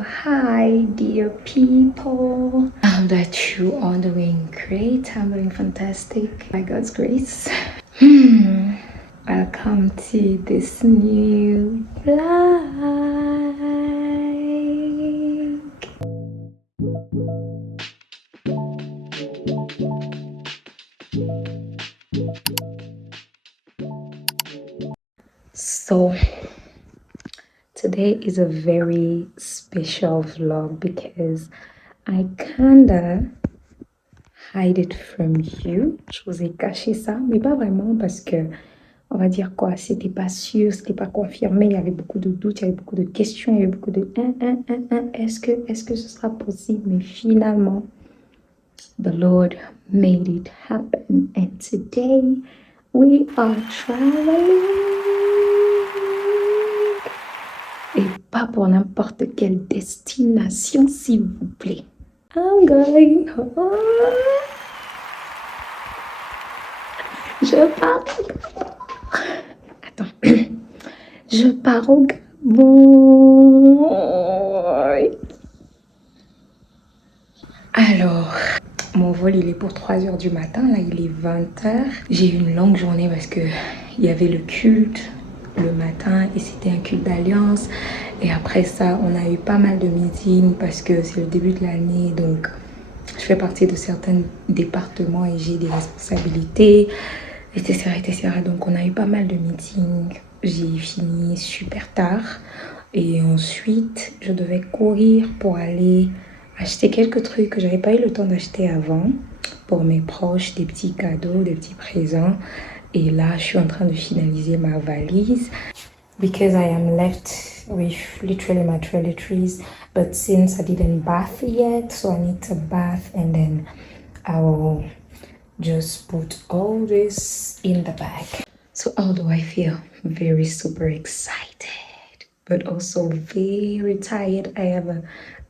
Hi, dear people. I hope that you are doing great. I'm doing fantastic by God's grace. Welcome to this new vlog. So today is a very special vlog because I kinda hide it from you. Je vous ai caché ça, mais pas vraiment parce que, on va dire quoi, c'était pas sûr, c'était pas confirmé, il y avait beaucoup de doutes, il y avait beaucoup de questions, il y avait beaucoup de est-ce que ce sera possible? Mais finalement, the Lord made it happen and today we are traveling. Et pas pour n'importe quelle destination, s'il vous plaît. I'm going home. Je pars au Gabon. Attends. Je pars au Gabon. Alors, mon vol il est pour 3h du matin. Là, il est 20h. J'ai eu une longue journée parce que il y avait le culte le matin et c'était un culte d'alliance. Et après ça, on a eu pas mal de meetings parce que c'est le début de l'année. Donc, je fais partie de certains départements et j'ai des responsabilités, etc., etc. Donc, on a eu pas mal de meetings. J'ai fini super tard. Et ensuite, je devais courir pour aller acheter quelques trucs que j'avais pas eu le temps d'acheter avant pour mes proches, des petits cadeaux, des petits présents. Et là, je suis en train de finaliser ma valise because I am left with literally my toiletries. But since I didn't bath yet, so I need to bath and then I will just put all this in the bag. So how do I feel? Very super excited, but also very tired. I have a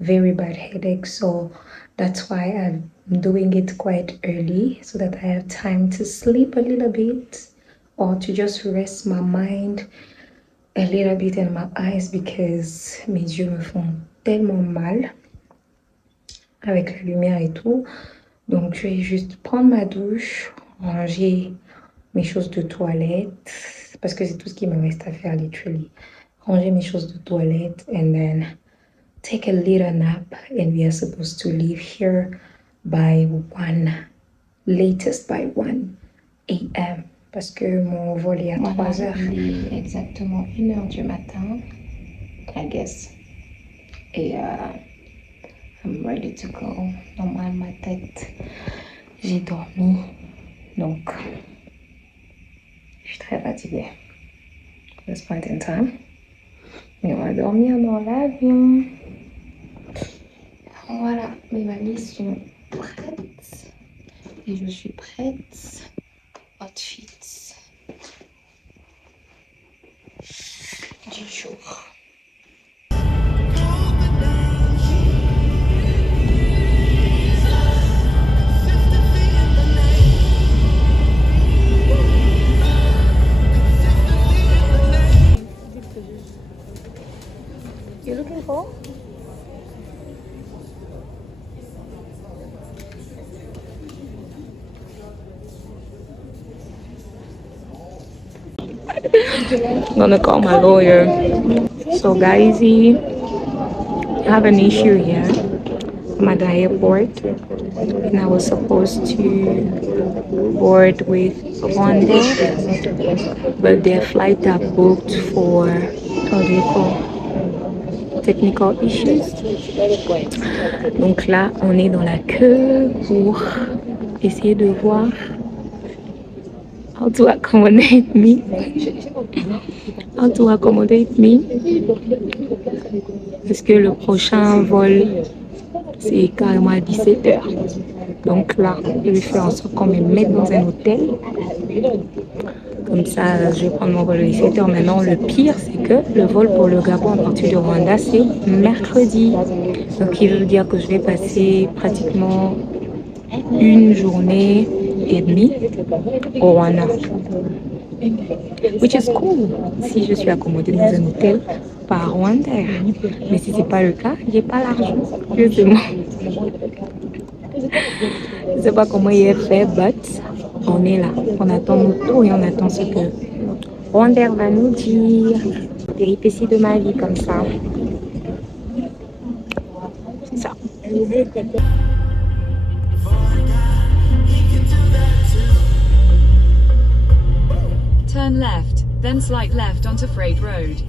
very bad headache, so that's why I'm doing it quite early so that I have time to sleep a little bit or to just rest my mind a little bit in my eyes because mes yeux me font tellement mal avec la lumière et tout. Donc je vais juste prendre ma douche, ranger mes choses de toilette parce que c'est tout ce qui me reste à faire literally. Ranger mes choses de toilette and then take a little nap, and we are supposed to leave here by 1, latest by 1 a.m. parce que mon vol est à 3h. Il est exactement 1h du matin, I guess. Et I'm ready to go. Dans ma tête, j'ai dormi, donc je suis très fatiguée at this point in time. Mais on va dormir dans l'avion. Voilà, mes valises sont prêtes et je suis prête. Outfits du jour. You looking for? I'm gonna call my lawyer. So guys, I have an issue here. I'm at the airport and I was supposed to board with Rwanda, but their flight are booked for, how do you call, technical issues. Donc là, on est dans la queue pour essayer de voir how to accommodate me. How to accommodate me. Parce que le prochain vol, c'est carrément à 17h. Donc là, je vais faire en sorte qu'on me mette dans un hôtel. Comme ça, je vais prendre mon vol à 17h. Maintenant, le pire, c'est que le vol pour le Gabon à partir de Rwanda, c'est mercredi. Donc, il veut dire que je vais passer pratiquement une journée et demie au Rwanda. Which is cool si je suis accommodée dans un hôtel par Rwandair. Mais si c'est pas le cas, j'ai pas l'argent. Je sais pas comment il est fait, but on est là. On attend notre tour et on attend ce que Rwandair va nous dire. Péripéties de ma vie comme ça. C'est ça. Turn left, then slight left onto Freight Road.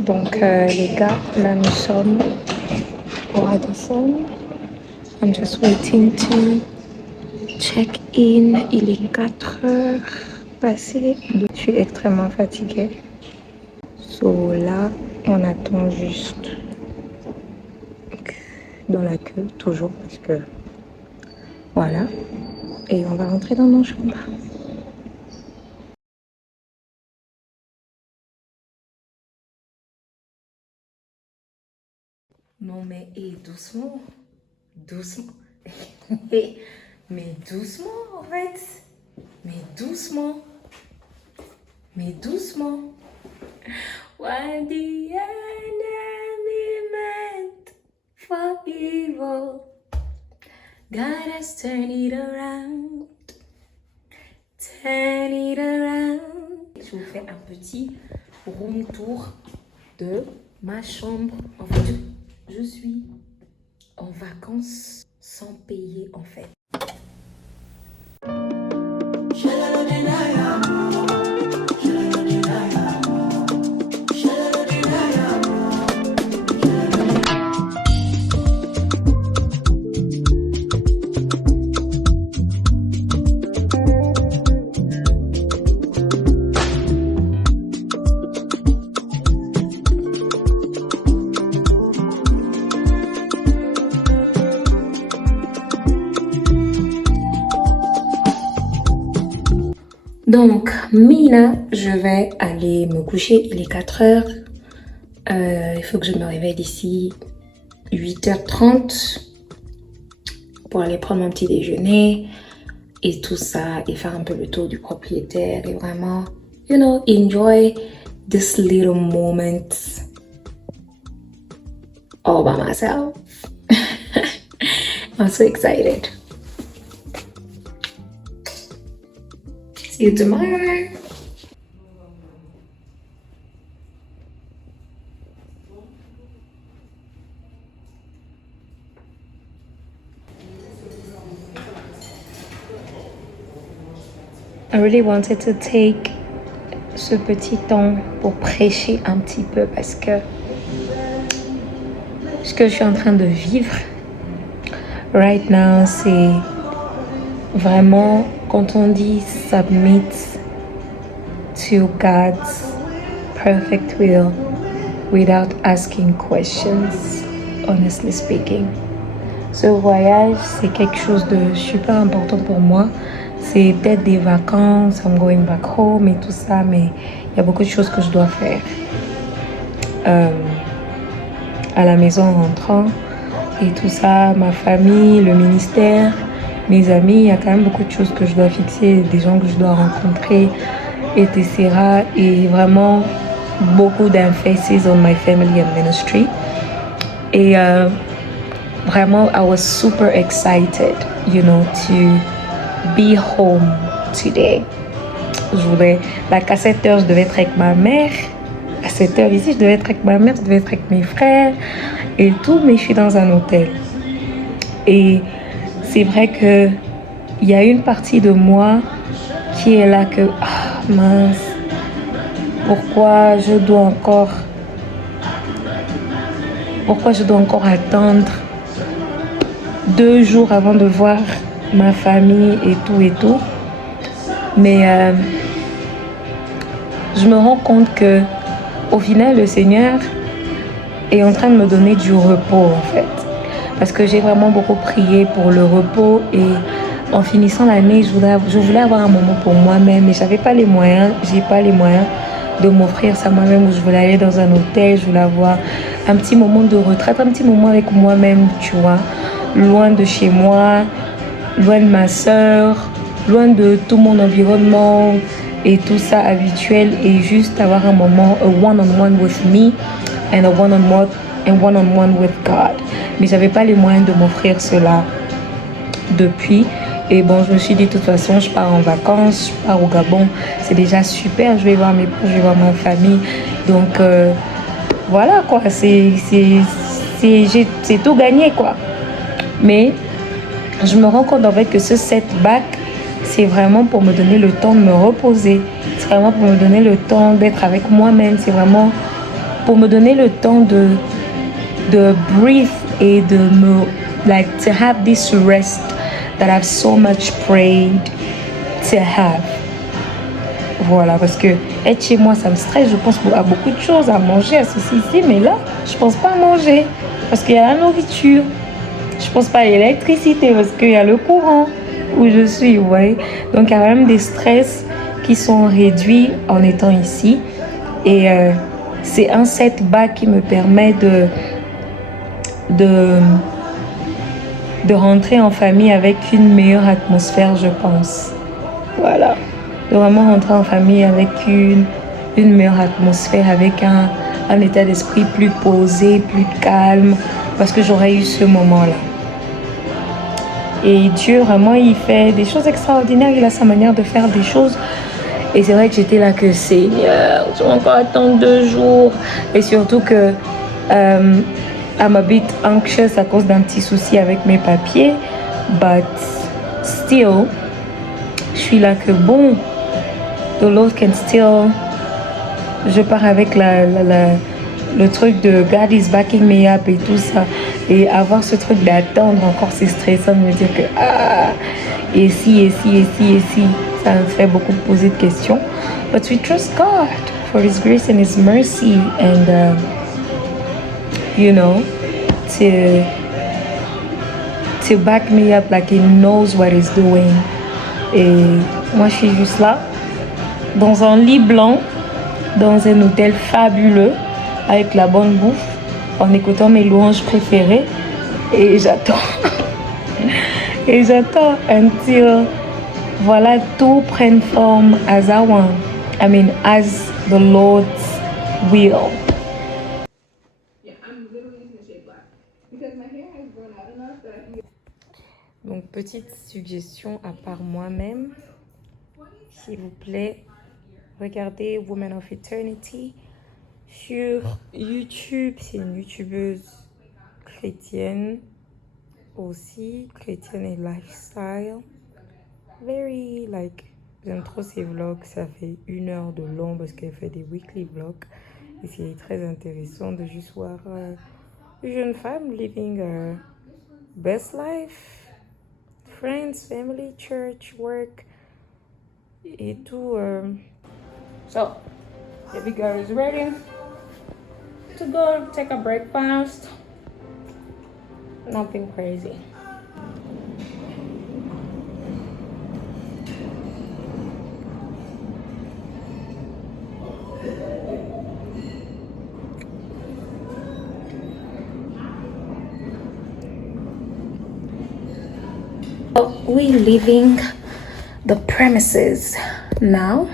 Donc les gars, là nous sommes au Radisson. I'm just waiting to check in. Il est 4 heures passées. Je suis extrêmement fatiguée. So là, on attend juste dans la queue, toujours parce que voilà. Et on va rentrer dans nos chambres. Non mais doucement, doucement, mais doucement en fait, mais doucement, mais doucement. What the enemy meant for evil, God has turned it around, turn it around. Je vous fais un petit room tour de ma chambre. En fait, je suis en vacances sans payer en fait. Donc, Mina, je vais aller me coucher. Il est 4 heures. Il faut que je me réveille d'ici 8h30 pour aller prendre mon petit déjeuner et tout ça et faire un peu le tour du propriétaire et vraiment, you know, enjoy this little moment all by myself. I'm so excited. See you tomorrow. I really wanted to take ce petit temps pour prêcher un petit peu parce que ce que je suis en train de vivre right now, c'est vraiment quand on dit submit to God's perfect will without asking questions, honestly speaking. Ce voyage, c'est quelque chose de super important pour moi. C'est peut-être des vacances, I'm going back home et tout ça, mais il y a beaucoup de choses que je dois faire. À la maison en rentrant et tout ça, ma famille, le ministère, mes amis, il y a quand même beaucoup de choses que je dois fixer, des gens que je dois rencontrer, etc. Et vraiment beaucoup d'emphasis on my family and ministry. Et vraiment, I was super excited, you know, to be home today. À 7 heures, je devais être avec ma mère. À 7 heures ici, je devais être avec ma mère, je devais être avec mes frères et tout, mais je suis dans un hôtel. Et c'est vrai que il y a une partie de moi qui est là que mince, pourquoi je dois encore attendre 2 jours avant de voir ma famille et tout. Mais je me rends compte que au final le Seigneur est en train de me donner du repos en fait. Parce que j'ai vraiment beaucoup prié pour le repos et en finissant l'année, je voulais avoir un moment pour moi-même, mais j'avais pas les moyens, j'ai pas les moyens de m'offrir ça moi-même, où je voulais aller dans un hôtel, je voulais avoir un petit moment de retraite, un petit moment avec moi-même, tu vois, loin de chez moi, loin de ma soeur, loin de tout mon environnement et tout ça habituel, et juste avoir un moment, a one-on-one with me and a one-on-one with God. Mais j'avais pas les moyens de m'offrir cela depuis. Et bon, je me suis dit, de toute façon, je pars en vacances, je pars au Gabon, c'est déjà super, je vais voir mes proches, je vais voir ma famille. Donc, voilà quoi, c'est tout gagné quoi. Mais je me rends compte en fait que ce setback, c'est vraiment pour me donner le temps de me reposer. C'est vraiment pour me donner le temps d'être avec moi-même. C'est vraiment pour me donner le temps de breathe et de me, like, to have this rest that I've so much prayed to have. Voilà, parce que être chez moi, ça me stresse. Je pense à beaucoup de choses, à manger, à ceci, ici. Mais là, je pense pas à manger parce qu'il y a la nourriture. Je pense pas à l'électricité parce qu'il y a le courant où je suis, vous voyez. Donc, il y a même des stress qui sont réduits en étant ici. Et c'est un setback qui me permet de rentrer en famille avec une meilleure atmosphère, je pense. Voilà. De vraiment rentrer en famille avec une meilleure atmosphère, avec un état d'esprit plus posé, plus calme, parce que j'aurais eu ce moment-là. Et Dieu, vraiment, il fait des choses extraordinaires. Il a sa manière de faire des choses. Et c'est vrai que j'étais là que Seigneur, je vais encore attendre 2 jours. Et surtout que I'm a bit anxious à cause d'un petit souci avec mes papiers. But still, je suis là que bon, the Lord can still. Je pars avec le truc de God is backing me up et tout ça. Et avoir ce truc d'attendre encore, c'est stressant de me dire que et si, ça me fait beaucoup poser de questions. But we trust God for His grace and His mercy and you know, to back me up like He knows what He's doing. Et moi, je suis juste là, dans un lit blanc, dans un hôtel fabuleux, avec la bonne bouffe, en écoutant mes louanges préférées. Et j'attends. Et j'attends until, voilà, tout prenne forme as I want. I mean, as the Lord's will. Donc, petite suggestion à part moi-même, s'il vous plaît, regardez Women of Eternity sur YouTube. C'est une youtubeuse chrétienne aussi, chrétienne et lifestyle. Very like, j'aime trop ses vlogs, ça fait 1 heure de long parce qu'elle fait des weekly vlogs. Et c'est très intéressant de juste voir une jeune femme living her best life. Friends, family, church, work et tout. So, baby girl is ready to go take a breakfast. Nothing crazy. We're leaving the premises now.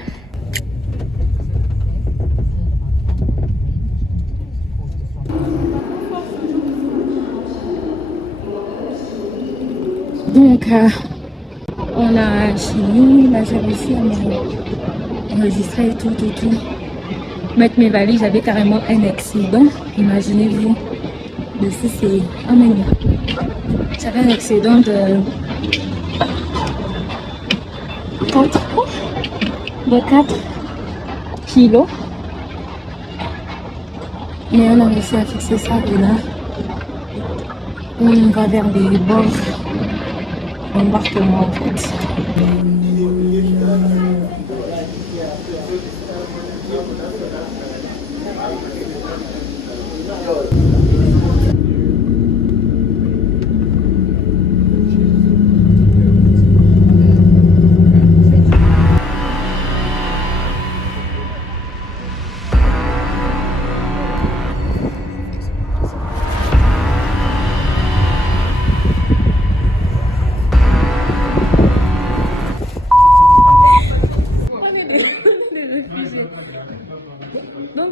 Donc, on a fini. Là, j'ai réussi à m'enregistrer et tout. Mettre mes valises, j'avais carrément un accident. Imaginez-vous. Ici, c'est un menu. J'avais un accident de 4 kilos. Mais on a réussi à fixer ça et là, on va vers des bords d'embarquement en fait.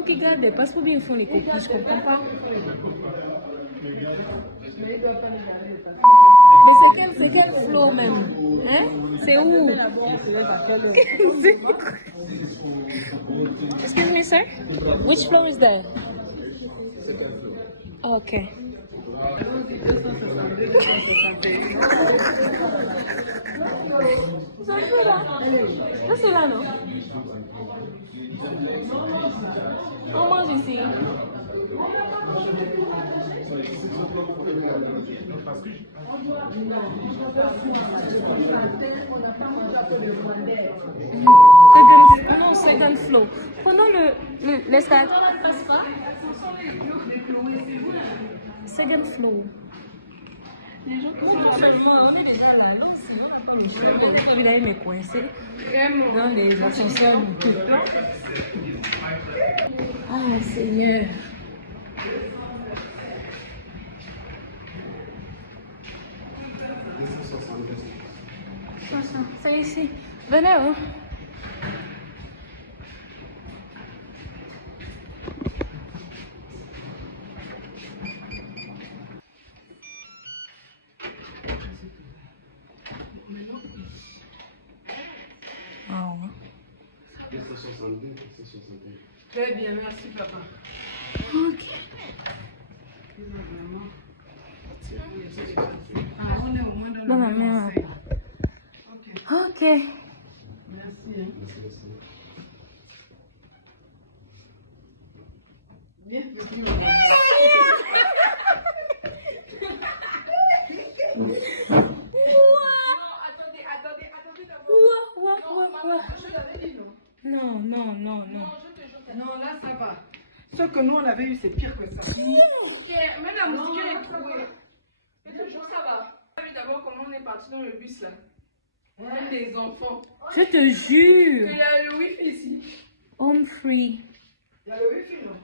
qui gardent des passeports, bien ils font les copies, je comprends pas. Mais c'est quel flow même? Hein? C'est où? Excuse me, sir? Which floor is that? Oh, okay. Ça c'est là, non? On mange ici. Second floor. Pendant l'escalade. Second floor. Seulement, on est déjà là. Il a aimé coincer dans les ascenseurs du tout. Oh Seigneur. C'est ici. Venez, hein. Très bien, merci papa. Ok. On est au moins dans le même enseigne. Ok. Merci. Viens, petit maman. Non. Non, là ça va. Ce que nous on avait eu, c'est pire que ça. Mais la musique elle est trouée. Mais toujours ça va. Tu as vu d'abord comment on est parti dans le bus là? Même des enfants. Je te jure. Il y a le wifi ici. Home free. Il y a le wifi non?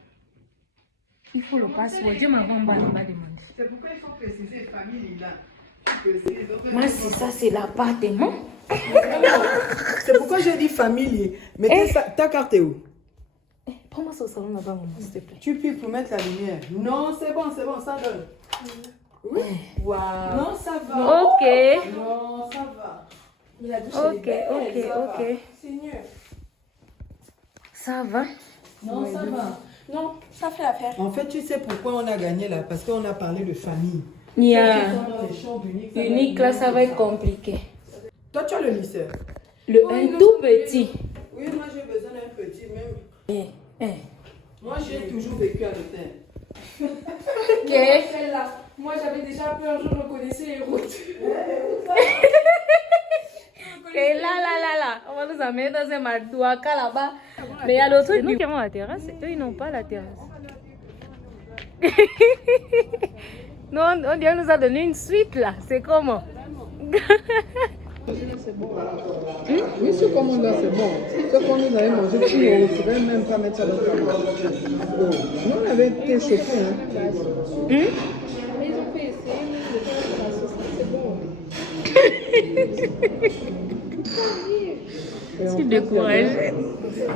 Il faut le password. Dieu m'a demandé. C'est pourquoi il faut préciser famille là. Moi, si ça, c'est l'appartement. C'est pourquoi j'ai dit famille. Mais ta carte est où? Prends-moi ça au salon là-bas, maman, s'il te plaît. Tu peux pour mettre la lumière. Non, c'est bon, ça donne. Oui. Wow. Non, ça va. Ok. Non, ça va. Ok. Seigneur. Ça va? Non, ça va. Non, ça fait l'affaire. En fait, tu sais pourquoi on a gagné là? Parce qu'on a parlé de famille. Yeah. Dans les chambres Unique, là, ça va être compliqué. Toi, tu as le lycée. Un tout petit. Oui, moi j'ai besoin d'un petit même. Moi j'ai toujours vécu à l'hôtel. Ok. Moi j'avais déjà peur, je reconnaissais les routes. Et là, on va nous amener dans un mardouaka là-bas. Mais il y a d'autres trucs. Nous qui avons la terrasse, eux ils n'ont pas la terrasse. Nous, on dirait nous a donné une suite là. C'est comment? Oui, ce qu'on mange là, c'est bon. Ce qu'on nous avait mangé, tu ne saurais même pas mettre ça dans ta bouche. Nous, on avait été chauffés. Mais ils ont fait essayer de faire la sauce, c'est bon. Je suis découragée.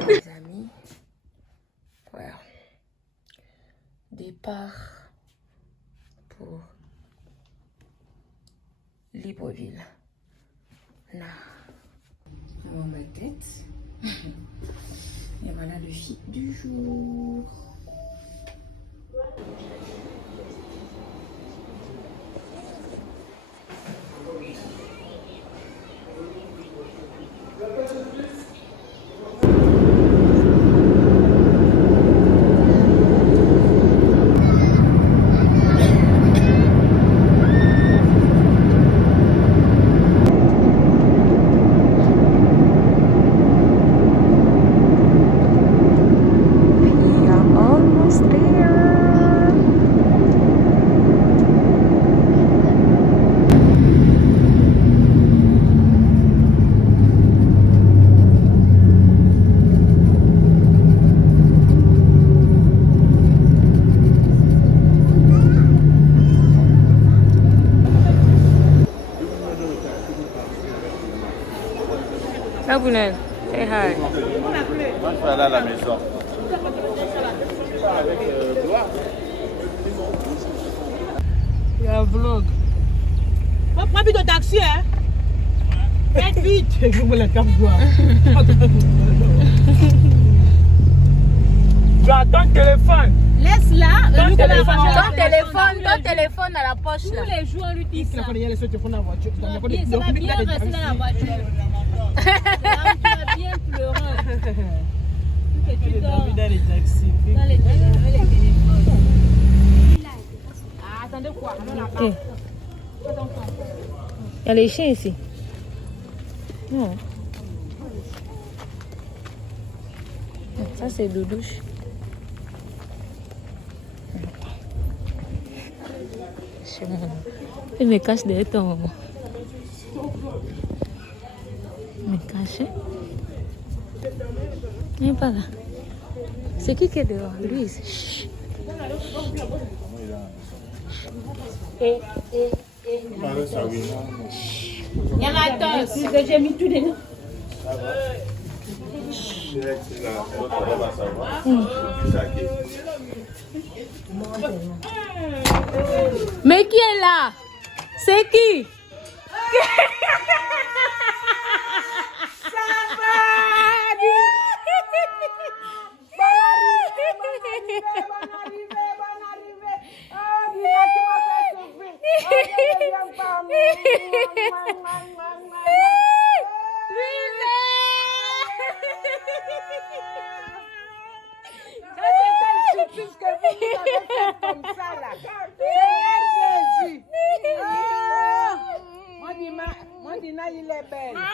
Les amis, voilà. Départ pour Libreville. Là, avant ma tête. Et voilà le fit du jour. Abunel, say hi. Moi, je vais aller à la maison. avec Gloire. Il y a un vlog. Prends vite au taxi, hein. Faites vite. Je me la carte boire. Tu as ton téléphone. Laisse-la. Ton téléphone à la poche. Tous les jours, on lui dit ça. Il a laissé le téléphone dans la voiture. Ça va bien rester dans la voiture. Tu vas bien pleurer. Tu dors dans les taxis. dans les téléphones. Ah, attendez quoi? Ok. Il y a les chiens ici. Non. Ça, c'est Doudouche. Il me cache derrière ton maman. Il me cache. Il n'est pas là. C'est qui est dehors? Louise. Chut. Il y a ma tosse. J'ai mis tout dedans. Mais qui est là? C'est qui? Mon Dina, il est belle. Maman!